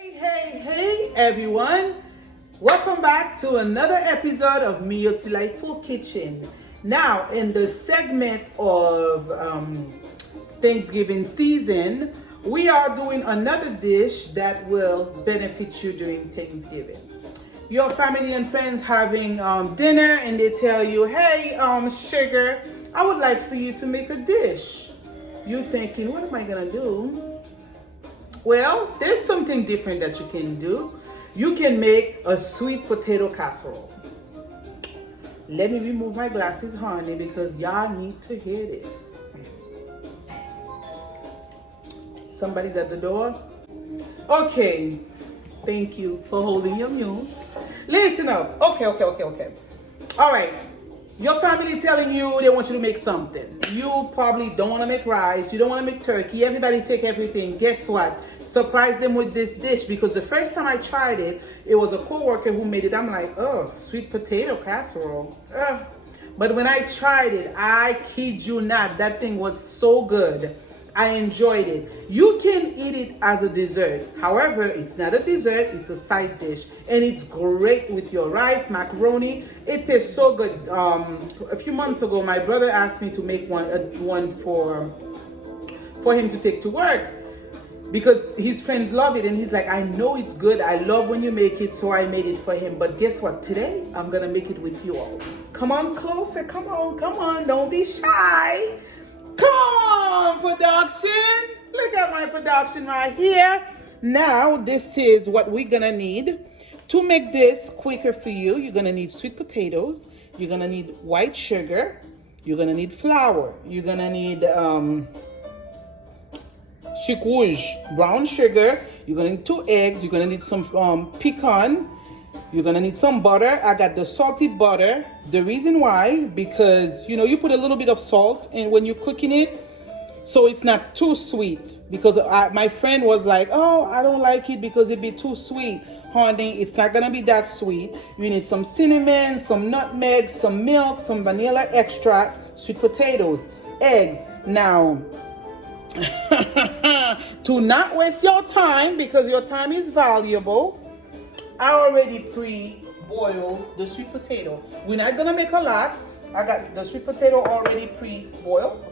Hey everyone, welcome back to another episode of Mio's Delightful Kitchen. Now in the segment of Thanksgiving season, we are doing another dish that will benefit you during Thanksgiving. Your family and friends having dinner and they tell you, hey sugar, I would like for you to make a dish. You're thinking, what am I gonna do? Well, there's something different that you can do. You can make a sweet potato casserole. Let me remove my glasses, honey, because y'all need to hear this. Somebody's at the door. Okay, thank you for holding your mule. Listen up. Okay. All right. Your family telling you they want you to make something. You probably don't want to make rice. You don't want to make turkey. Everybody take everything. Guess what? Surprise them with this dish, because the first time I tried it, it was a co-worker who made it. I'm like, oh, sweet potato casserole. Ugh. But when I tried it, I kid you not, that thing was so good. I enjoyed it. You can eat it as a dessert. However, it's not a dessert, it's a side dish. And it's great with your rice, macaroni. It tastes so good. A few months ago, my brother asked me to make one for him to take to work, because his friends love it. And he's like, I know it's good. I love when you make it, so I made it for him. But guess what? Today, I'm gonna make it with you all. Come on closer, come on, don't be shy. Come on, production. Look at my production right here. Now, this is what we're gonna need. To make this quicker for you, you're gonna need sweet potatoes. You're gonna need white sugar. You're gonna need flour. You're gonna need sucre rouge, brown sugar. You're gonna need 2 eggs. You're gonna need some pecan. You're gonna need some butter. I got the salted butter. The reason why, because you put a little bit of salt in when you're cooking it, so it's not too sweet. Because my friend was like, oh, I don't like it because it'd be too sweet. Honey, it's not gonna be that sweet. You need some cinnamon, some nutmeg, some milk, some vanilla extract, sweet potatoes, eggs. Now, to not waste your time, because your time is valuable, I already pre-boiled the sweet potato. We're not gonna make a lot. I got the sweet potato already pre-boiled.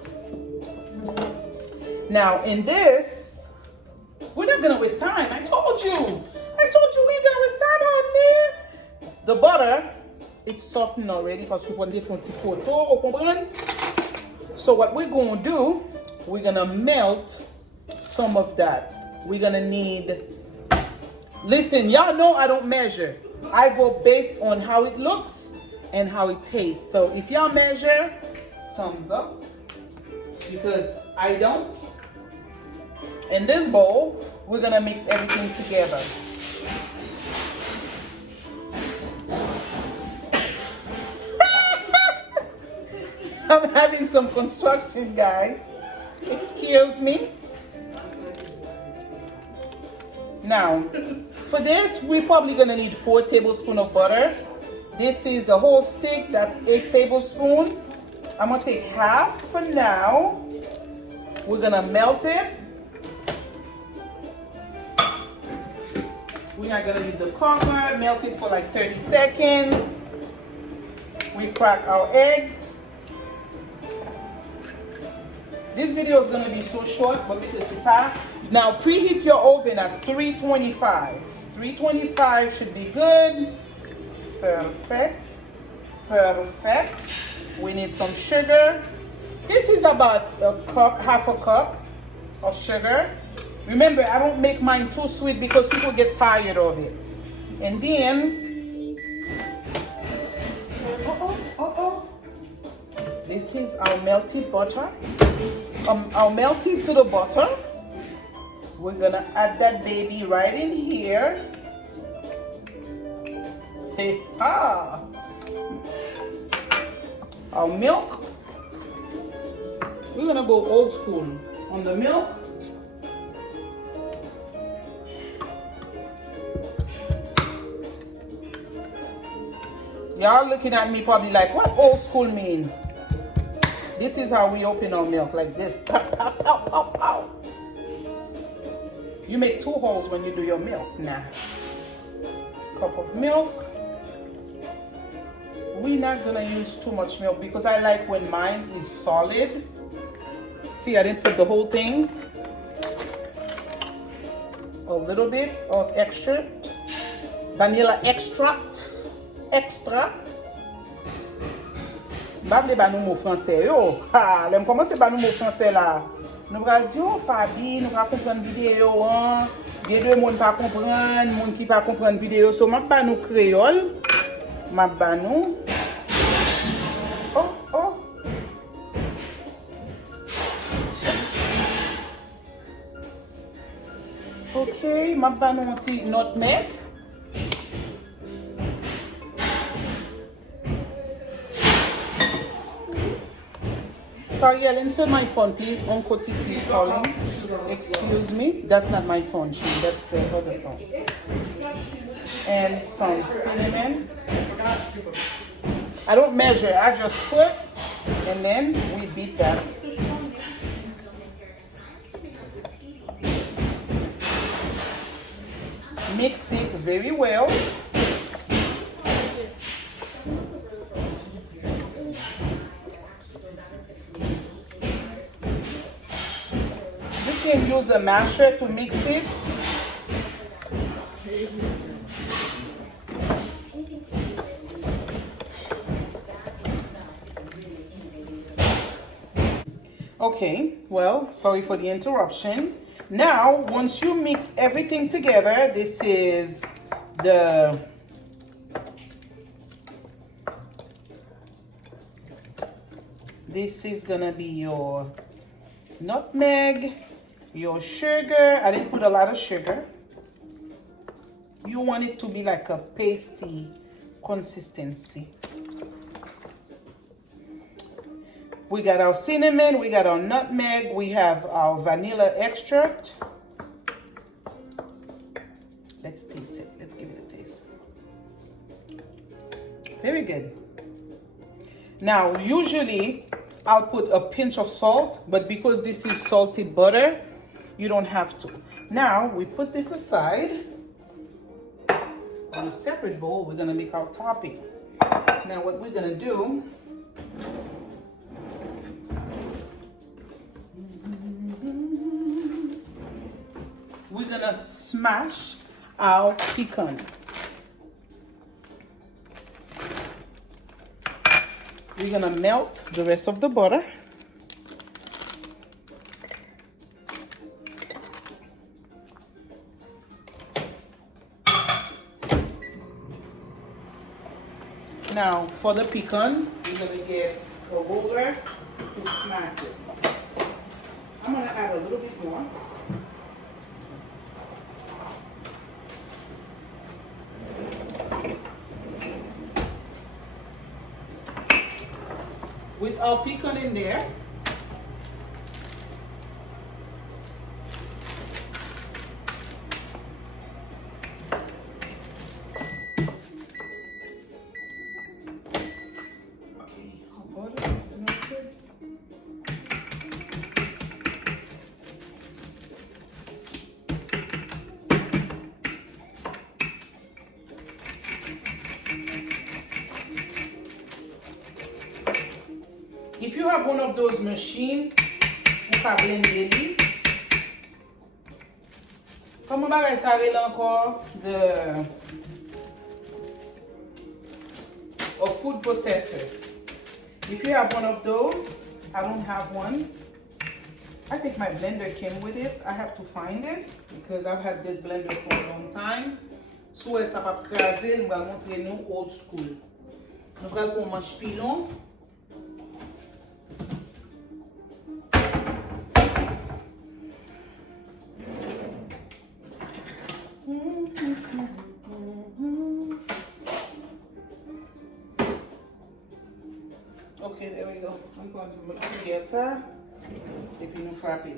Now in this, we're not gonna waste time. I told you we ain't gonna waste time on there. The butter, it's softened already because we want different photo. So what we're gonna do, we're gonna melt some of that. We're gonna need, listen, y'all know I don't measure. I go based on how it looks and how it tastes. So if y'all measure, thumbs up, because I don't. In this bowl, we're gonna mix everything together. I'm having some construction, guys. Excuse me. Now, for this, we're probably gonna need 4 tablespoons of butter. This is a whole stick, that's 8 tablespoons. I'm gonna take half for now. We're gonna melt it. We are gonna leave the cover, melt it for like 30 seconds. We crack our eggs. This video is gonna be so short, but because it's hot. Now preheat your oven at 325. 325 should be good. Perfect. We need some sugar. This is about a cup, half a cup of sugar. Remember, I don't make mine too sweet because people get tired of it. And then, this is our melted butter. I'll melt it to the butter. We're gonna add that baby right in here. Hey, our milk. We're gonna go old school on the milk. Y'all looking at me probably like, what old school mean? This is how we open our milk, like this. Pow, pow, pow, pow, pow. You make 2 holes when you do your milk. Now, cup of milk. We're not gonna use too much milk because I like when mine is solid. See, I didn't put the whole thing. A little bit of extract, vanilla extract, extra. Bable ba nou mot français yo. Ha, lem commencer ba nou mot français là. Nou pral di yo, Fabi, nou pa comprendre vidéo an. Gen deux moun pa comprendre, moun ki pa comprendre vidéo. So map ba nou créole. Map ba nou. Oh, oh. Ok, map ba nou ti nutmeg. Sorry, answer my phone, please. Uncle Titi is calling. Excuse me. That's not my phone, that's the other phone. And some cinnamon. I don't measure, I just put, and then we beat that. Mix it very well. You can use a masher to mix it. Okay, well, sorry for the interruption. Now, once you mix everything together, this is gonna be your nutmeg, your sugar. I didn't put a lot of sugar. You want it to be like a pasty consistency. We got our cinnamon, we got our nutmeg, we have our vanilla extract. Let's taste it. Let's give it a taste. Very good. Now, usually I'll put a pinch of salt, but because this is salted butter, you don't have to. Now, we put this aside. On a separate bowl, we're gonna make our topping. Now, what we're gonna do, we're gonna smash our pecan. We're gonna melt the rest of the butter. Now, for the pecan, we're gonna get a roller to smash it. I'm gonna add a little bit more. With our pecan in there, if you have one of those machines, you can blend it. Comment bagay sa rele encore a food processor. If you have one of those, I don't have one. I think my blender came with it. I have to find it because I've had this blender for a long time. So ça va craser, nous va montrer nous old school. Nous allons pour manche pilon. Okay, there we go. I'm going to multiplier ça et puis nous frapper.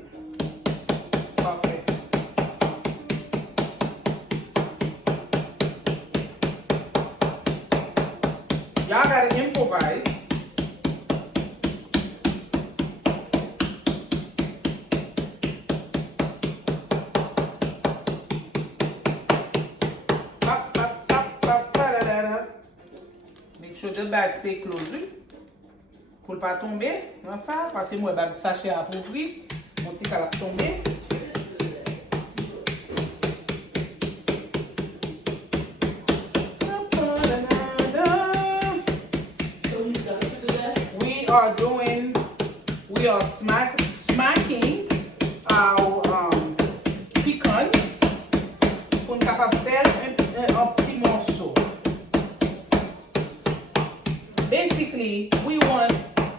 Parfait. Y'all gotta improvise. sure the bag stay closed, oui. Pour pas tomber dans ça, parce que moi, bag sachet à ouvrir, mon petit calap tomber. We are smacking our pecan pour capable faire un petit morceau. Basically, we want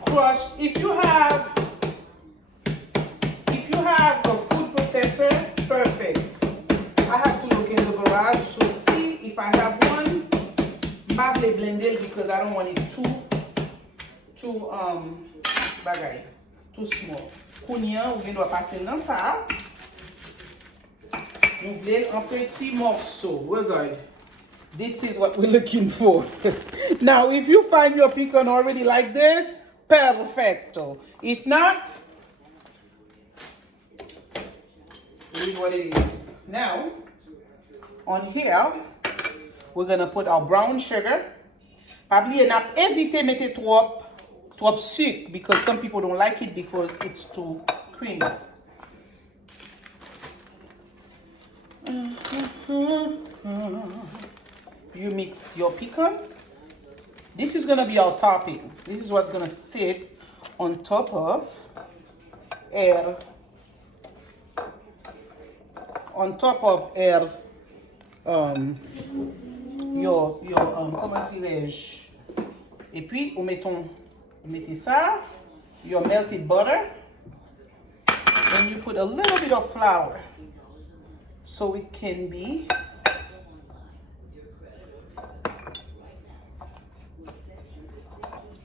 crush. If you have a food processor, perfect. I have to look in the garage to see if I have one. I'm not blended because I don't want it too bagay. Too small. Kounya, ou doit passer dans ça. Nous voulons un petit morceau. Regard. This is what we're looking for. Now, if you find your pecan already like this, perfecto. If not, this is what it is. Now, on here, we're gonna put our brown sugar. Probably not éviter mettre trop sucre because some people don't like it because it's too creamy. You mix your pecan. This is gonna be our topping. This is what's gonna sit on top of comment dirais-je? Et puis on mettez ça, your melted butter, and you put a little bit of flour so it can be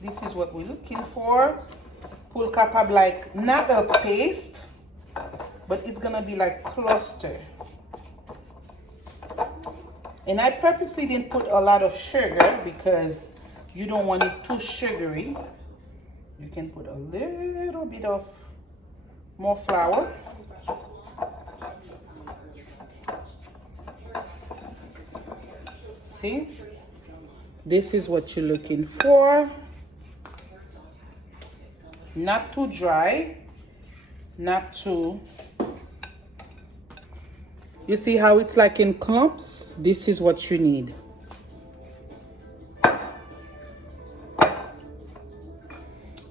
this is what we're looking for. Pour capable like not a paste, but it's gonna be like cluster. And I purposely didn't put a lot of sugar because you don't want it too sugary. You can put a little bit of more flour. See? This is what you're looking for. Not too dry, not too... You see how it's like in clumps? This is what you need.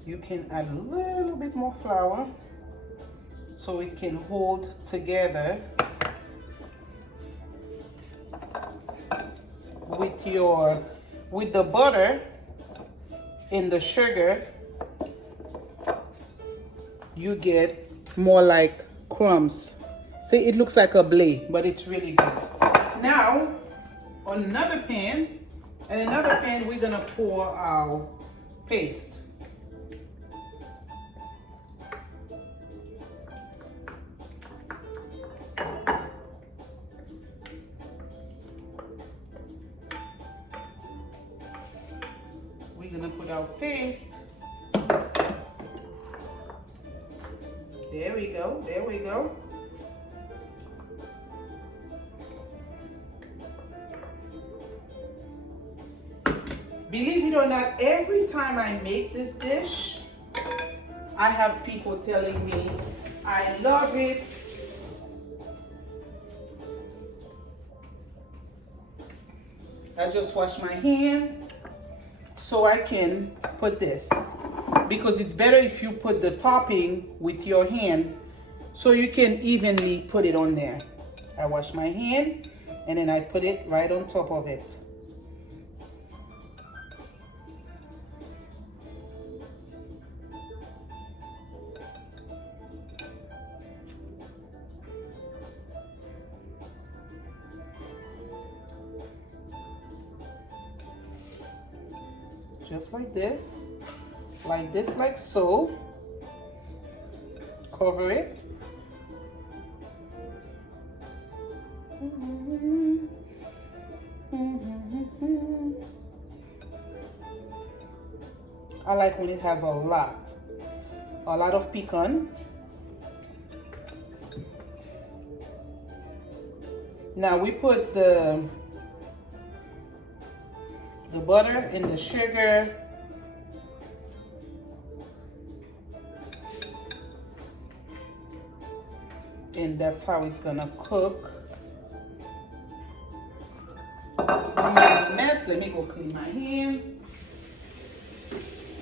You can add a little bit more flour so it can hold together with the butter and the sugar. You get more like crumbs. See, it looks like a blade, but it's really good. Now, on another pan, we're gonna pour our paste. We're gonna put our paste. There we go, there we go. Believe it or not, every time I make this dish, I have people telling me, I love it. I just wash my hand so I can put this. Because it's better if you put the topping with your hand so you can evenly put it on there. I wash my hand and then I put it right on top of it. Just like this, like so. Cover it. I like when it has a lot of pecan. Now we put the the butter and the sugar. And that's how it's gonna cook. I'm making a mess. Let me go clean my hands.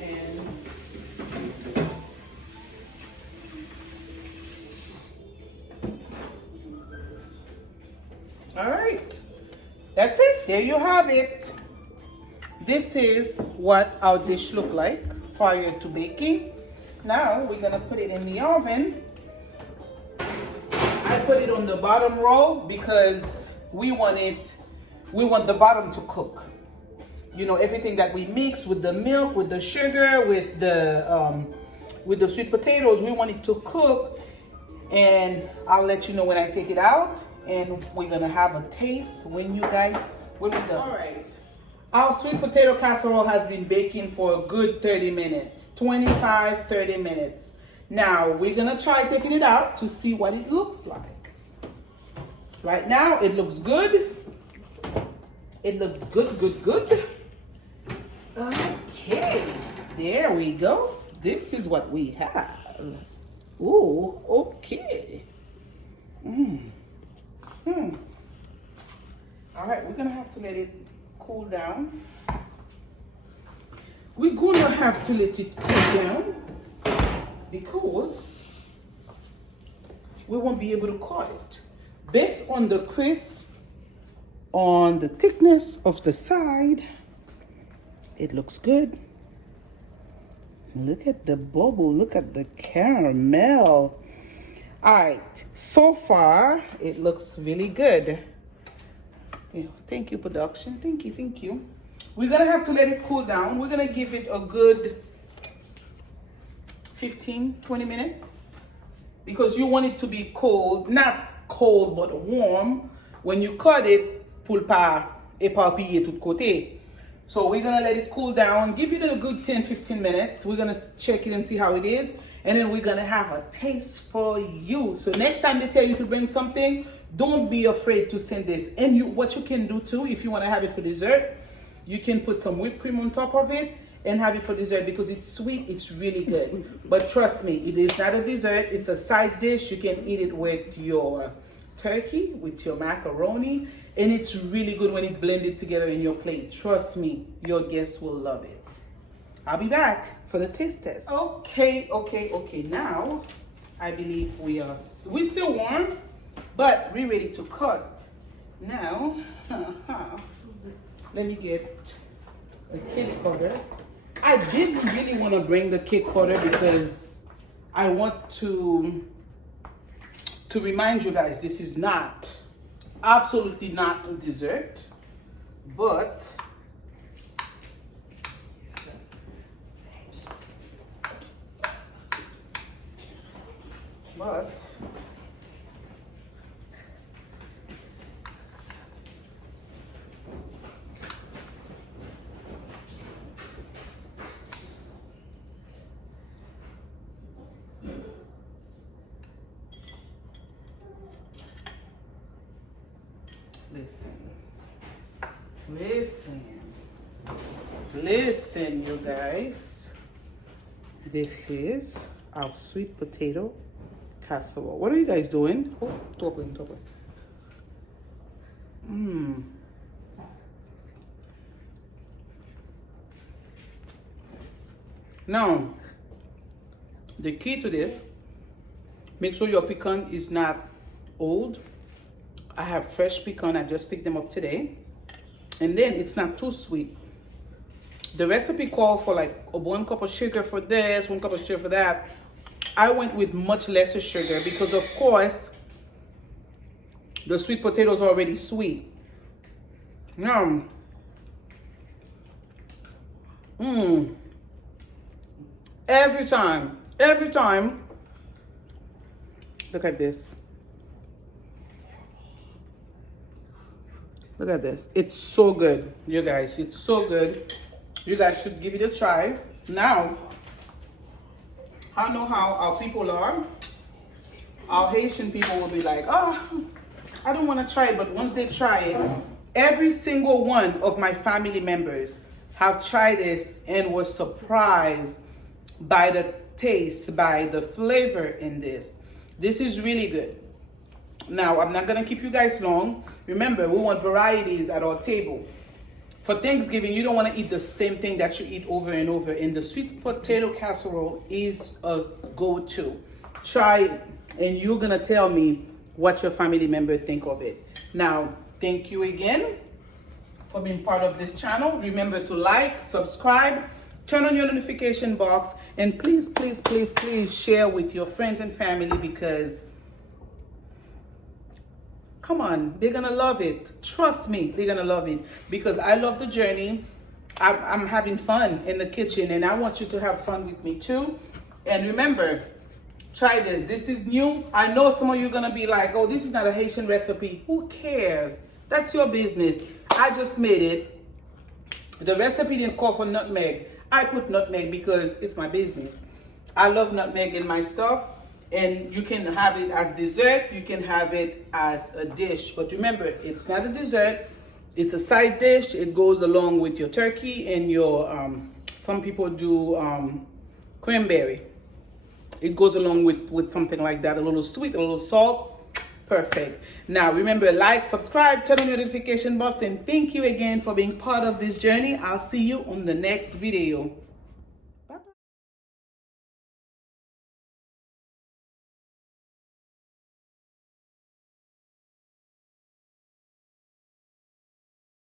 And all right, that's it. There you have it. This is what our dish looked like prior to baking. Now we're gonna put it in the oven. I put it on the bottom row because we want the bottom to cook. You know, everything that we mix with the milk, with the sugar, with the sweet potatoes, we want it to cook. And I'll let you know when I take it out, and we're gonna have a taste when we're done. All right. Our sweet potato casserole has been baking for a good 30 minutes, 25, 30 minutes. Now, we're gonna try taking it out to see what it looks like. Right now, it looks good. It looks good, good, good. Okay, there we go. This is what we have. Ooh, okay. All right, we're gonna have to let it cool down. We're gonna have to let it cool down because we won't be able to cut it. Based on the crisp, on the thickness of the side, it looks good. Look at the bubble, look at the caramel. All right, so far it looks really good. Yeah, thank you, production. Thank you, thank you. We're gonna have to let it cool down. We're gonna give it a good 15, 20 minutes because you want it to be cold, not cold but warm. When you cut it, pour pas éparpiller tout côté. So we're gonna let it cool down, give it a good 10, 15 minutes. We're gonna check it and see how it is. And then we're gonna have a taste for you. So next time they tell you to bring something, don't be afraid to send this. And what you can do too, if you wanna have it for dessert, you can put some whipped cream on top of it and have it for dessert because it's sweet, it's really good. But trust me, it is not a dessert, it's a side dish. You can eat it with your turkey, with your macaroni, and it's really good when it's blended together in your plate. Trust me, your guests will love it. I'll be back for the taste test. Okay. Now, I believe we're still warm, but we're ready to cut. Now, let me get a cake cutter. I didn't really want to bring the cake cutter because I want to remind you guys, this is not, absolutely not a dessert, but listen, you guys. This is our sweet potato casserole. What are you guys doing? Oh, top it. Now, the key to this, make sure your pecan is not old. I have fresh pecan, I just picked them up today. And then it's not too sweet. The recipe called for like 1 cup of sugar for this, 1 cup of sugar for that. I went with much lesser sugar because of course, the sweet potato is already sweet. Every time, look at this. Look at this. It's so good, you guys. It's so good. You guys should give it a try. Now, I know how our people are. Our Haitian people will be like, oh, I don't want to try it. But once they try it, Every single one of my family members have tried this and were surprised by the taste, by the flavor in this. This is really good. Now, I'm not gonna keep you guys long. Remember, we want varieties at our table. For Thanksgiving, you don't wanna eat the same thing that you eat over and over, and the sweet potato casserole is a go-to. Try it, and you're gonna tell me what your family member think of it. Now, thank you again for being part of this channel. Remember to like, subscribe, turn on your notification box, and please, please, please, please share with your friends and family, because come on, they're gonna love it. Trust me, they're gonna love it, because I love the journey. I'm having fun in the kitchen, and I want you to have fun with me too. And remember, try this. This is new. I know some of you are gonna be like, oh, this is not a Haitian recipe. Who cares? That's your business. I just made it. The recipe didn't call for nutmeg. I put nutmeg because it's my business. I love nutmeg in my stuff, and you can have it as dessert. You can have it as a dish. But remember, it's not a dessert. It's a side dish. It goes along with your turkey and your, some people do cranberry. It goes along with something like that, a little sweet, a little salt. Perfect. Now, remember, like, subscribe, turn on the notification box, and thank you again for being part of this journey. I'll see you on the next video.